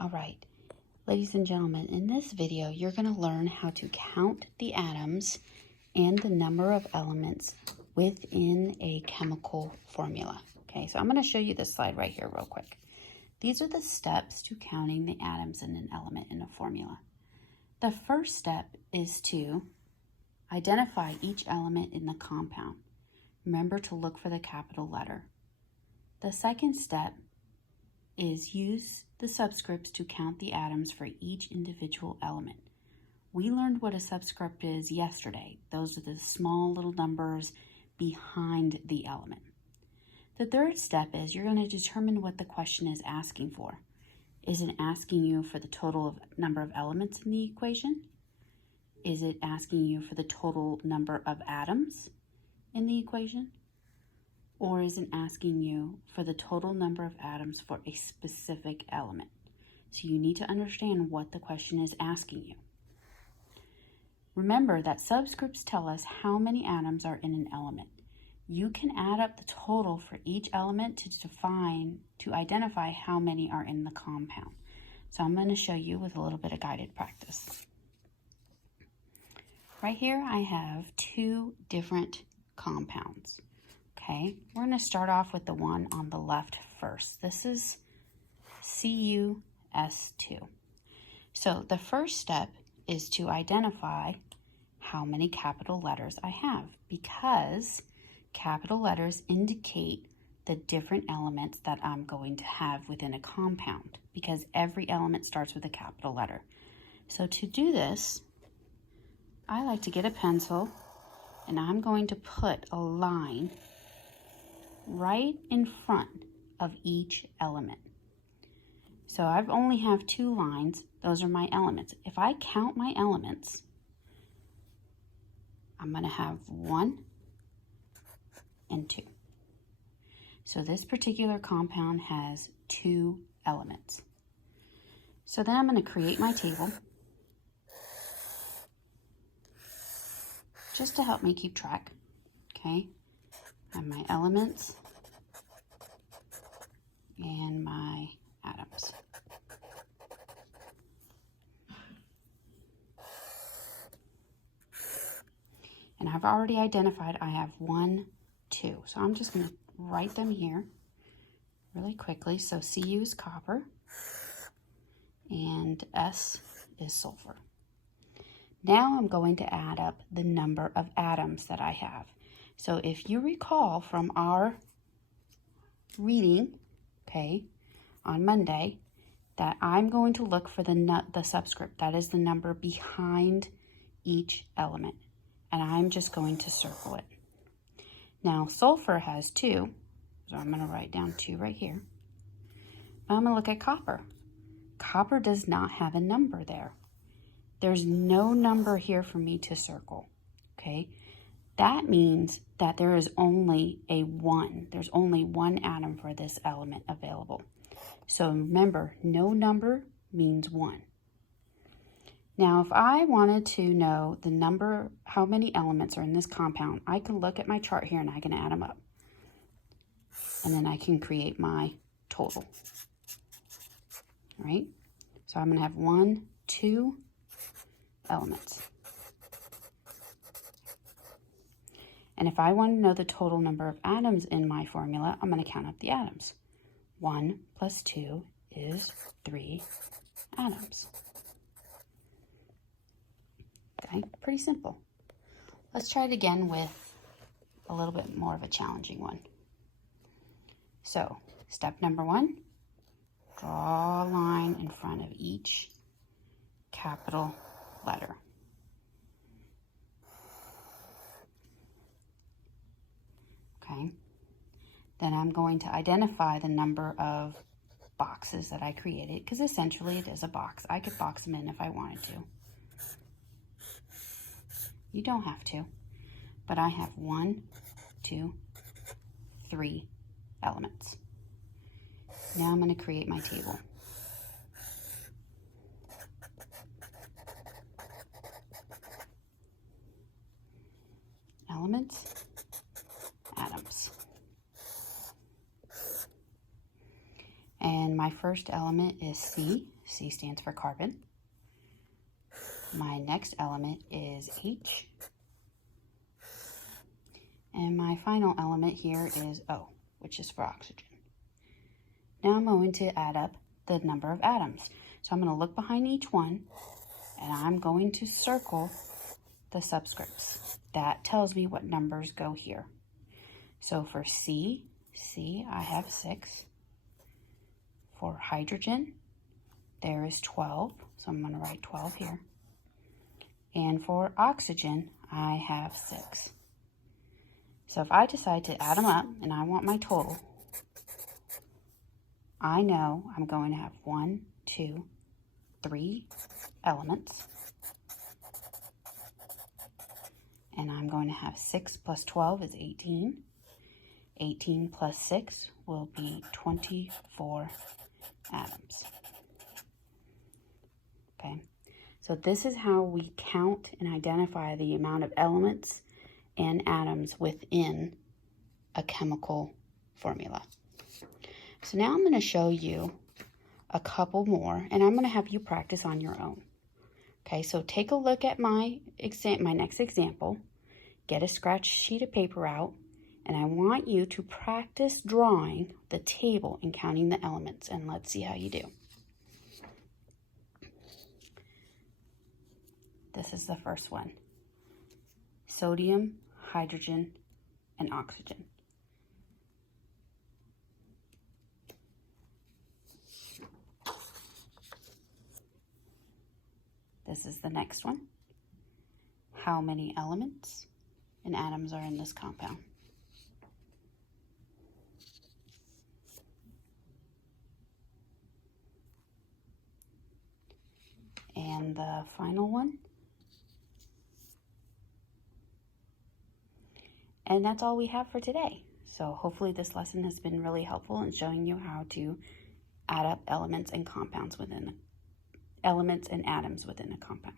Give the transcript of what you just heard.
All right, ladies and gentlemen, in this video, you're going to learn how to count the atoms and the number of elements within a chemical formula. Okay, so I'm going to show you this slide right here real quick. These are the steps to counting the atoms in an element in a formula. The first step is to identify each element in the compound. Remember to look for the capital letter. The second step is use the subscripts to count the atoms for each individual element. We learned what a subscript is yesterday. Those are the small little numbers behind the element. The third step is you're going to determine what the question is asking for. Is it asking you for the total number of elements in the equation? Is it asking you for the total number of atoms in the equation? Or is it asking you for the total number of atoms for a specific element? So you need to understand what the question is asking you. Remember that subscripts tell us how many atoms are in an element. You can add up the total for each element to identify how many are in the compound. So I'm going to show you with a little bit of guided practice. Right here I have two different compounds. Okay, we're going to start off with the one on the left first. This is CuS2. So the first step is to identify how many capital letters I have, because capital letters indicate the different elements that I'm going to have within a compound, because every element starts with a capital letter. So to do this, I like to get a pencil and I'm going to put a line right in front of each element. So I only have two lines. Those are my elements. If I count my elements, I'm going to have 1 and 2. So this particular compound has 2 elements. So then I'm going to create my table just to help me keep track. Okay, I have my elements and my atoms. And I've already identified I have 1, 2. So I'm just going to write them here really quickly. So Cu is copper and S is sulfur. Now I'm going to add up the number of atoms that I have. So if you recall from our reading, okay, on Monday, that I'm going to look for the subscript, that is the number behind each element, and I'm just going to circle it. Now sulfur has 2, so I'm going to write down 2 right here. Now I'm going to look at copper. Copper does not have a number there. There's no number here for me to circle, okay? That means that there is only a 1. There's only 1 atom for this element available. So remember, no number means 1. Now, if I wanted to know the number, how many elements are in this compound, I can look at my chart here and I can add them up. And then I can create my total. All right? So I'm going to have 1, 2 elements. And if I want to know the total number of atoms in my formula, I'm going to count up the atoms. 1 plus 2 is 3 atoms. Okay, pretty simple. Let's try it again with a little bit more of a challenging one. So, step number 1, draw a line in front of each capital letter. Okay, then I'm going to identify the number of boxes that I created, because essentially it is a box. I could box them in if I wanted to. You don't have to, but I have 1, 2, 3 elements. Now I'm going to create my table. Elements, atoms. And my first element is C, C stands for carbon. My next element is H. And my final element here is O, which is for oxygen. Now I'm going to add up the number of atoms. So I'm going to look behind each one, and I'm going to circle the subscripts. That tells me what numbers go here. So for C, I have 6. For hydrogen, there is 12, so I'm going to write 12 here. And for oxygen, I have 6. So if I decide to add them up and I want my total, I know I'm going to have 1, 2, 3 elements. And I'm going to have 6 plus 12 is 18. 18 plus 6 will be 24 atoms. Okay, so this is how we count and identify the amount of elements and atoms within a chemical formula. So now I'm going to show you a couple more, and I'm going to have you practice on your own. Okay, so take a look at my next example. Get a scratch sheet of paper out, and I want you to practice drawing the table and counting the elements, and let's see how you do. This is the first one. Sodium, hydrogen, and oxygen. This is the next one. How many elements and atoms are in this compound? And the final one. And that's all we have for today. So hopefully this lesson has been really helpful in showing you how to add up elements and atoms within a compound.